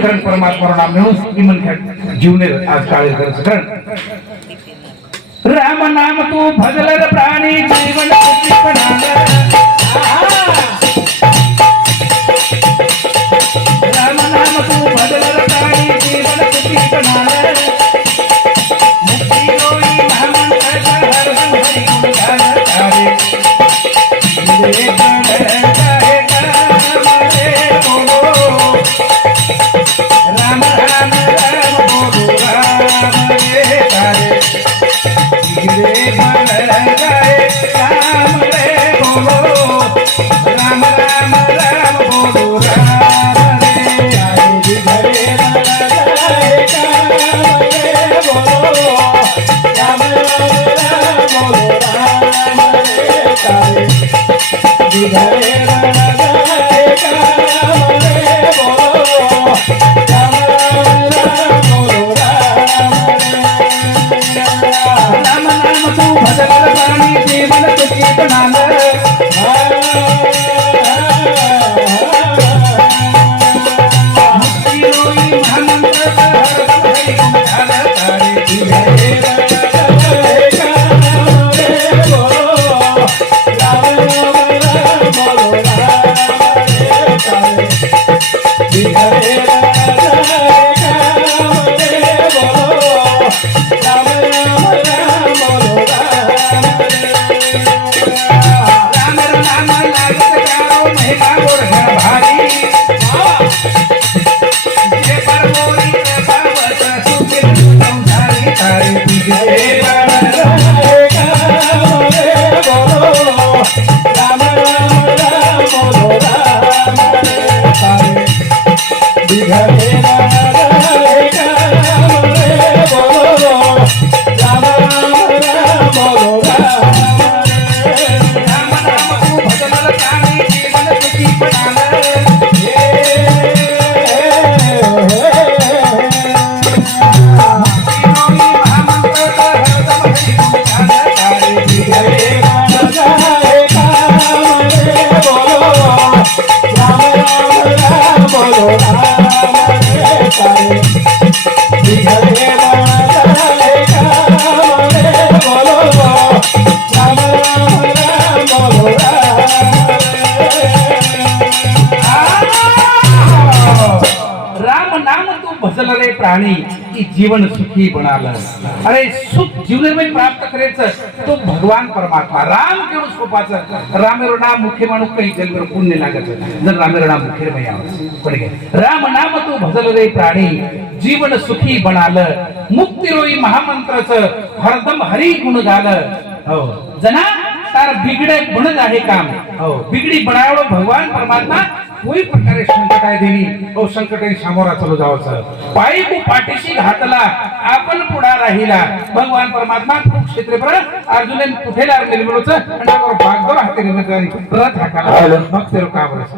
करण परमात्मा नाम मिळून इमन जीवने आज काळे करण राम नाम तू भजलर प्राणी जीवन राम नाम तू भजलर प्राणी जीवन मुक्ती रोई महामंत्र हरदम हरि गुण गान तारे राम राम राम बोलो राम रे तारे गिरे बन गए राम रे बोलो राम राम राम बोलो राम रे आए घरे बन गए राम रे बोलो राम राम बोलो राम रे तारे घरे बन गए राम रे बोलो राम राम बोलो राम नाम तू भजल प्राणी जीवन तुझी बनाल मुक्ती रोई महामंत्र हरदम हरि गुण गान तारे घरे बन गए राम रे बोलो राम राम बोलो राम रे तारे घरे बन गए राम रे बोलो राम राम बोलो राम नाम लागत प्यारो महिमा और है भारी जे पर मोरी पावत सुखिन संसारी तारी घरे बन गए राम रे बोलो राम राम बोलो राम रे तारे घरे बन गए राम रे बोलो राम राम बोलो राम नाम तू भजल प्राणी जीवन सुखी बनाल भजल रे प्राणी की जीवन सुखी बनाल अरे सुख जीवन में प्राप्त करायचं तो भगवान परमात्मा राम केवळ स्वपाचं रामेरो नाम मुख्य माणूस काही जन्म पुण्य लागत जर रामेरो नाम मुख्य में पडगे राम नाम तू भजल रे प्राणी जीवन सुखी बनाल मुक्ती रोई महामंत्राचं हरदम हरी गुण गाल हो जना तार बिगड़े बनत आहे काम हो बिगड़ी बनावड़ो भगवान परमात्मा कोई प्रकारे संकट आहे देवी ओ संकटाने सामोरा चलो जावचं पायी तू पाठीशी घातला आपण पुढा राहिला भगवान परमात्मा क्षेत्र पर अर्जुन कुठेला गेलेलोच अंडावर भागदर हाते निमंत्रण रथ हाकाला मग तेरो काम रस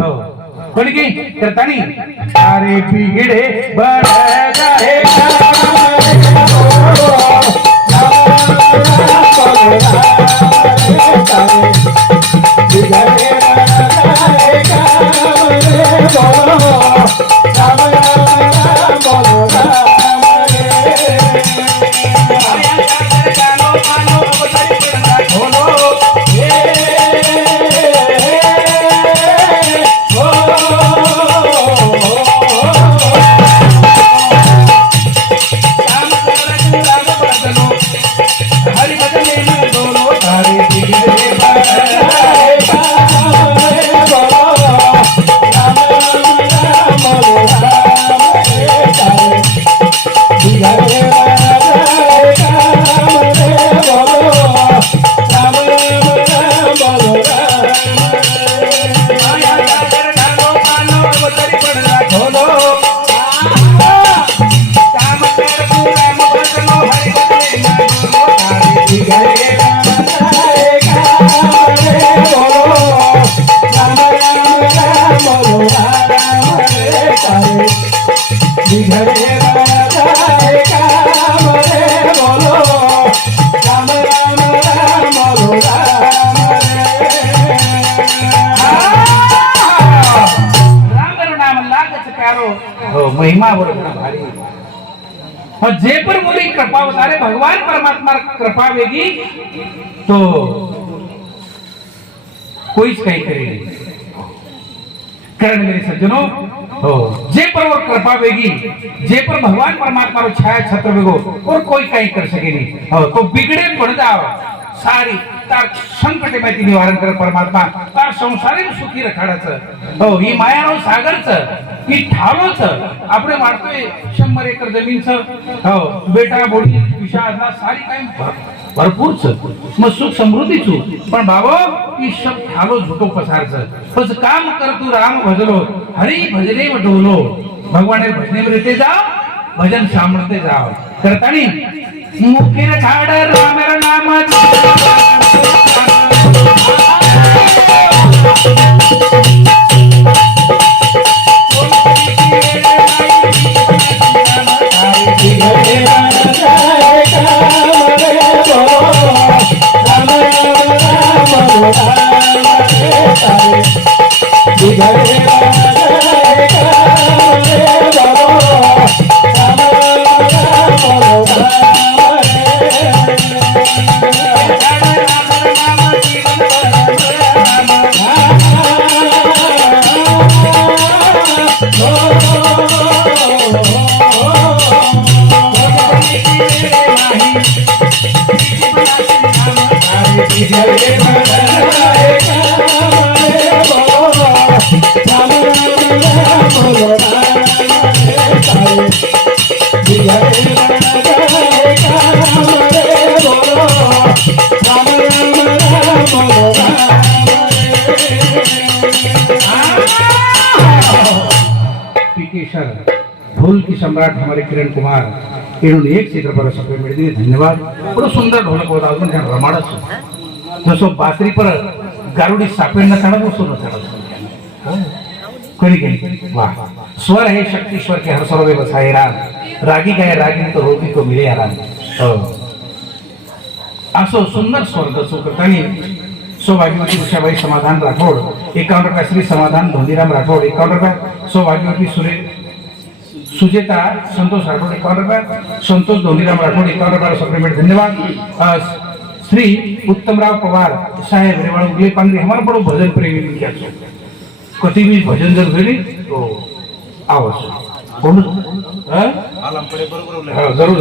हो कोणी की करतानी अरे बिगडे बड जाहे तारो हो महिमा वर भारी और जे पर मोरी कृपा अरे भगवान परमात्मा कृपा वेगी तो कोई कहीं करेगी कारण मेरे सज्जनों हो जे पर वो कृपा वेगी जे पर भगवान परमात्मा रो छाया छत्र वेगो और कोई कहीं कर सके नहीं हो तो बिगड़े पड़ जाओ सारी तार संकट में निवारण कर परमात्मा तार संसारी सुखी रखाडाचं हो ही मायानो सागरचं ही ठालोचं आपण मारतोय 100 एकर जमीनचं हो बेटा बोडी विशाल सारी काही भरपूरच मग सुख समृद्धीचू पण बाबा ही सब ठालो झुटो पसारचं बस काम कर तू राम भजलो हरी भजने डोलो भगवान भजने रीते जाओ भजन सामर्थ्य जाओ करतानी मुखेर ठाड राम नाम ढोल की सम्राट हमारे किरण कुमार इन्होंने एक चित्रपट सफे मिल दिए धन्यवाद बड़ा सुंदर ढोलक होता है उनका रमाड़ा जसो बासरी पर गारुडी सापेड़ न चढ़ा वो सुनो चढ़ा कोई गई वाह स्वर है शक्ति स्वर के हर स्वरों में बसाए राम रागी गाय रागी तो रोगी को मिले आराम असो सुंदर स्वर दसो करतानी सौभाग्यवती उषाबाई समाधान राठोड 51 रुपया श्री समाधान धोनीराम राठोड 51 रुपया सौभाग्यवती सुजेता संतोष राठोड 51 रुपया संतोष धोनीराम राठोड 51 रुपया सप्लीमेंट धन्यवाद श्री उत्तमराव पवार साहेब रेवाड़ उगले पांगरी हमारा बड़ो भजन प्रेमी क्या कति भी भजन जब भेली तो आवश्यक जरूर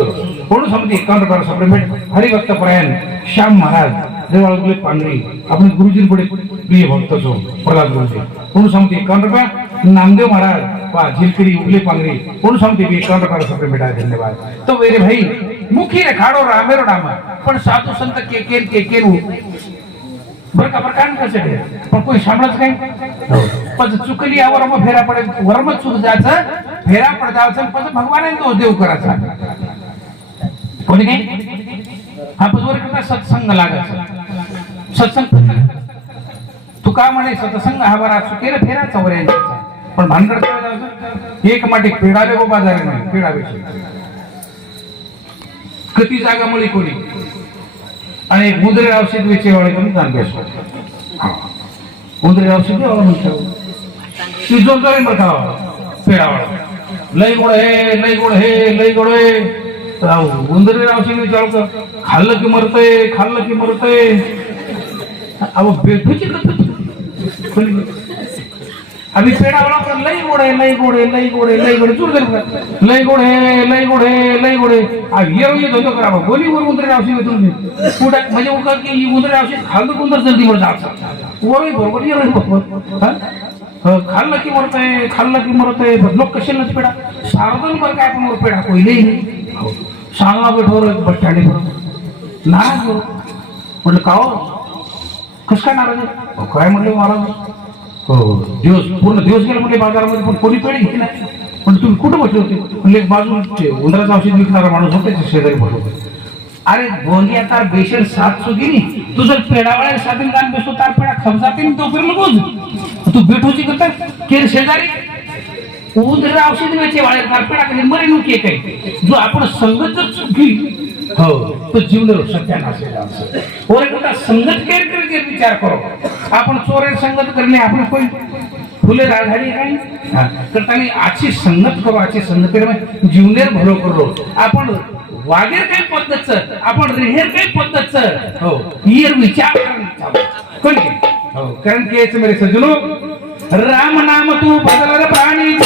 पूर्ण समिति 51 रुपया सप्लीमेंट हरिभक्त परायण श्याम महाराज रेवाड़ उगले पांगरी अपने गुरुजी बड़े प्रिय भक्त छो प्रहलाद गुरुजी पूर्ण समिति 51 रुपया नामदेव महाराज वा झिलकरी उगले पांगरी पूर्ण समिति 51 रुपया सप्लीमेंट आहे धन्यवाद तो मेरे भाई मुखी रेखाडो रामेरो नाम पण साधू संत के बर का प्रकार कसे पण कोई सांभळच नाही पण चुकली यावर मग फेरा पडे वरम चूक जायचं फेरा पडताचं पण भगवानाने तो देव करायचा कोणी काय हा बरोबर करता सत्संग लागायचा सत्संग तू का म्हणे सत्संग हा बरा चुकेला फेरा चौऱ्यांचा पण भानगड काय जायचं एक माटी पेडावे गो बाजारी नाही पेडावे कती जागा मळी कोणी आणि मुद्रे औषध वेचेवाळे करून जाण बेसो मुद्रे औषध वाला म्हणतो ती जो जाई बघा पेडावाळा लई गोड हे मुद्रे औषध विचारतो खाल्लं की मरतय अब बेठूची कत अभी पेडावाला पण लई गोड चूर कर लई गोड हे अब ये धंदो करा बोली वर मुद्रे औषध तुम्ही पुढे म्हणजे उका की मुद्रे औषध खाल्लं कोण जल्दी मर जात वरही बरोबर ये खाल्लं की मरतय लोक कशाला पेडा सार्वजनिक बर काय पण पेडा कोई नाही सांगा बेठोर बस स्टँड नाराज म्हटलं का कस काय नाराज काय म्हणले महाराज दिवस पूर्ण दिवस गेला म्हणजे बाजारामध्ये पण कोणी पेढी घेतली नाही पण तुम्ही कुठं बसले होते म्हणजे बाजू उंदराचं औषध विकणारा माणूस होता शेजारी बसलो अरे गोंदिया तार बेशन 700 गिनी तू जर पेडावाळ्या साधन गान बसतो तार पेडा खमजाते तो फिरलो बोज तू बेठोची करता केर शेजारी उंदरा औषध वेचे वाळे तार पेडा कधी मरे नुके काही जो आपण संगत जर चुकी हो तो जीवन सत्यानाश और एक संगत करके विचार करो आपण चोरे संगत करने आपण कोई फुले राजधानी काही करताना आजची संगत करू, आजची संगत केल्यामुळे जीवनेर भलो करू. आपण वागेर काही पद्धतचं, आपण रेहेर काही पद्धतचं हो ही विचार कोण की हो. कारण की याच मेरे सज्जनो, राम नाम तू बदल प्राणी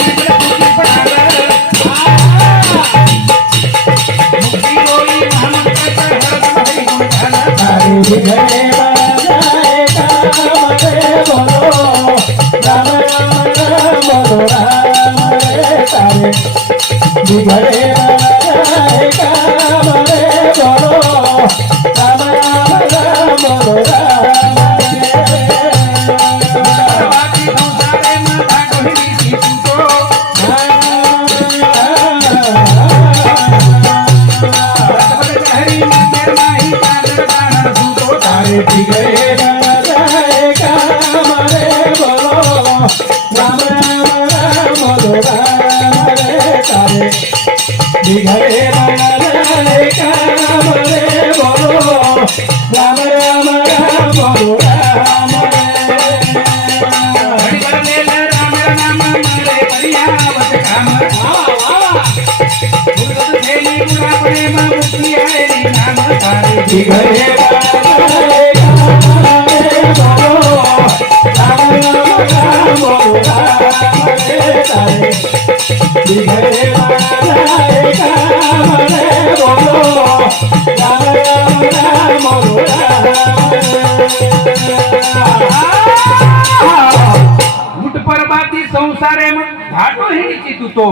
संसारे घाटो हिची तुतो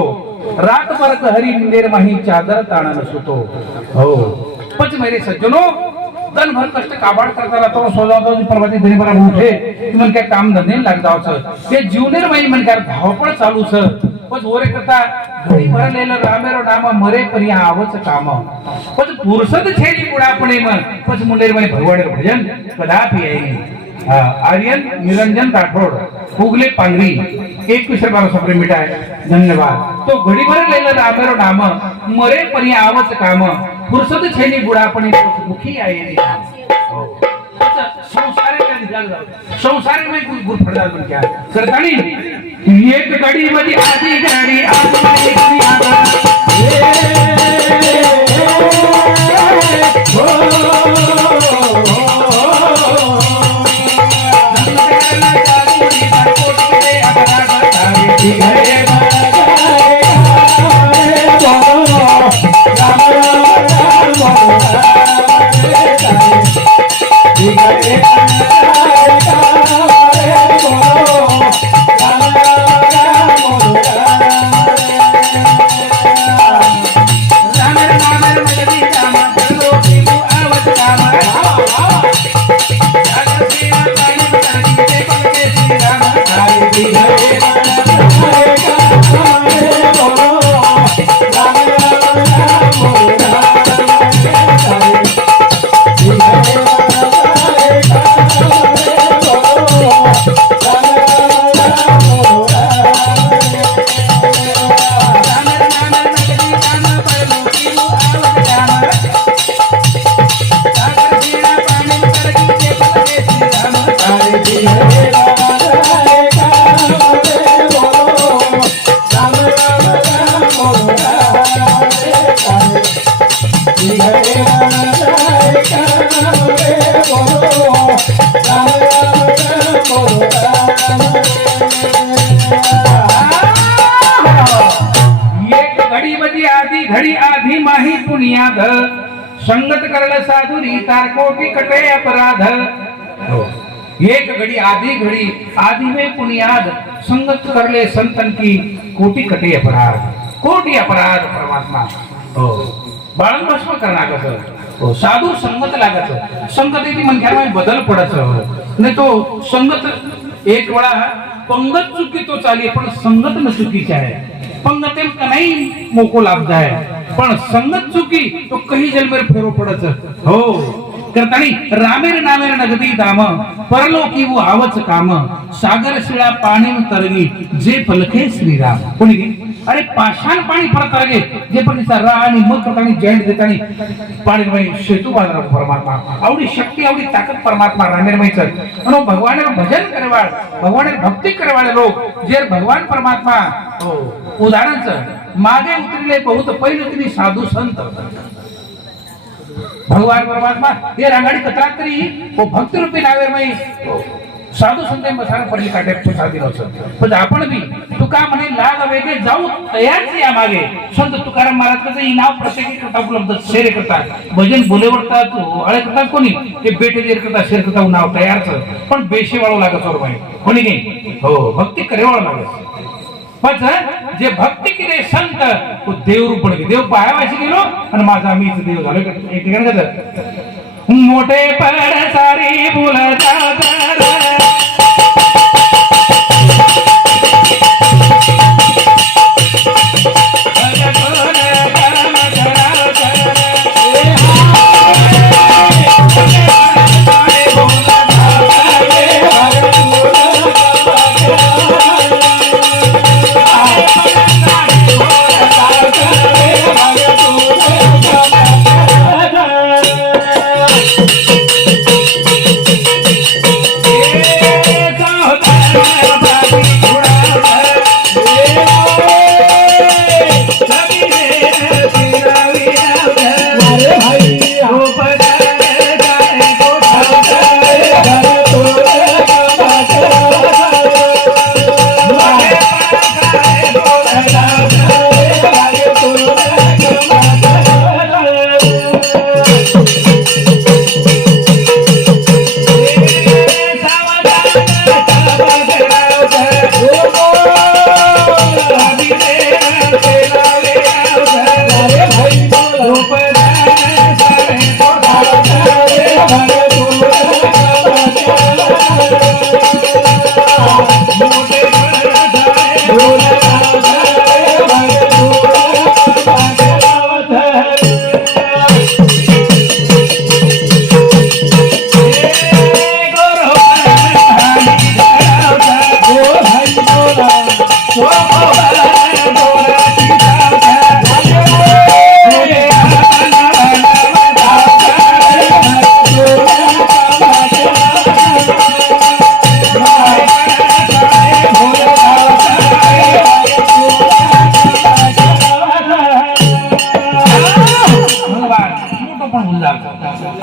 रात भर हरी निंदेर माही चादर ताणन सुतो हो. पच मेरे सज्जनो, दिन भर कष्ट काबाड करता रहता हूँ, सो जाता हूँ, प्रभाती दिन भर उठे मन काय काम धंदे लाग जाओ ते जीवनेर माही मन काय धावपळ चालू छ. पच ओरे करता घडी भर लेलं रामेरो नाम मरे पण या आवच काम. पच पुरसद छेली पुढापणे मन पच मुंडेर माही भगवान भजन कदापि येई. आर्यन निरंजन राठोड, उगले पांगरी, 21 मिटाय. धन्यवाद. तो घडी भर लेलं रामेरो नाम मरे पण या आवच काम. पुरसद छेली बुढापणे मुखी आहे. संसारे में गुर फड़दार बन क्या सरतानी एक गाड़ी मधी आधी गाड़ी आधी गाड़ी आधा घड़ी आधी माही पुनियाद संगत करल साधुरी तार कोटि कटे अपराध. एक घड़ी आधी में पुनियाद संगत करले संतन की कोटि कटे अपराध. कोटि अपराध परमात्मा हो बाळन भस्म करणार कसं साधू संगत लागत. संगतीची मनख्यामध्ये बदल पडत नाही. तो संगत एक वेळा पंगत चुकी तो चाली पण संगत न चुकीची आहे. पंगते नाही मोको लाभ आहे पण संगत चुकी तो कही जल में फेरो पडत हो. करतानी रामेर नामेर नगदी दाम परलोकी वो आवच काम सागर शिळा पाणी तरगी जे पलखे श्रीराम कोणी गे अरे पाषाण पाणी परत तरगे जे पण रा आणि मग करतानी जैन देतानी पाणी में सेतु बाजार परमात्मा आवडी शक्ती आवडी ताकद परमात्मा रामेर में चल अनो भगवान भजन करेवाळ भगवान भक्ती करेवाळे लोक जे भगवान परमात्मा उदाहरण मागे उतरले बहुत पहिले तुम्ही साधू संत भगवान परमात्मा ये रांगाडी कतरा तरी वो भक्त रूपी नावेर में साधू संत बसार पडली काटे साधी नव्हतं पण आपण बी तुका म्हणे लाग वेगे जाऊ तयारच या मागे संत तुकाराम महाराज कसं ही नाव प्रत्येकी करता उपलब्ध शेरे करतात भजन बोले वरता तू अळे करतात कोणी ते बेटे जेर करता शेर करता नाव तयारच पण बेशे वाळू लागत सोरबाई कोणी नाही हो भक्ती करेवाळ लागत पण जे भक्ती केले संत तो देव रूप पडले देव पायावाशी गेलो आणि माझा मीच देव झालो एक ठिकाणी कसं मोठे पड सारी बोलतात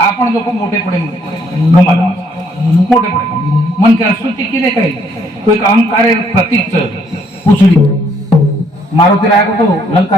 आपण लोक मोठे पडे मोठे पडे मन के स्तुती केले काही तो एक अहंकार प्रतीक पुछडी मारुती राय को तो लंका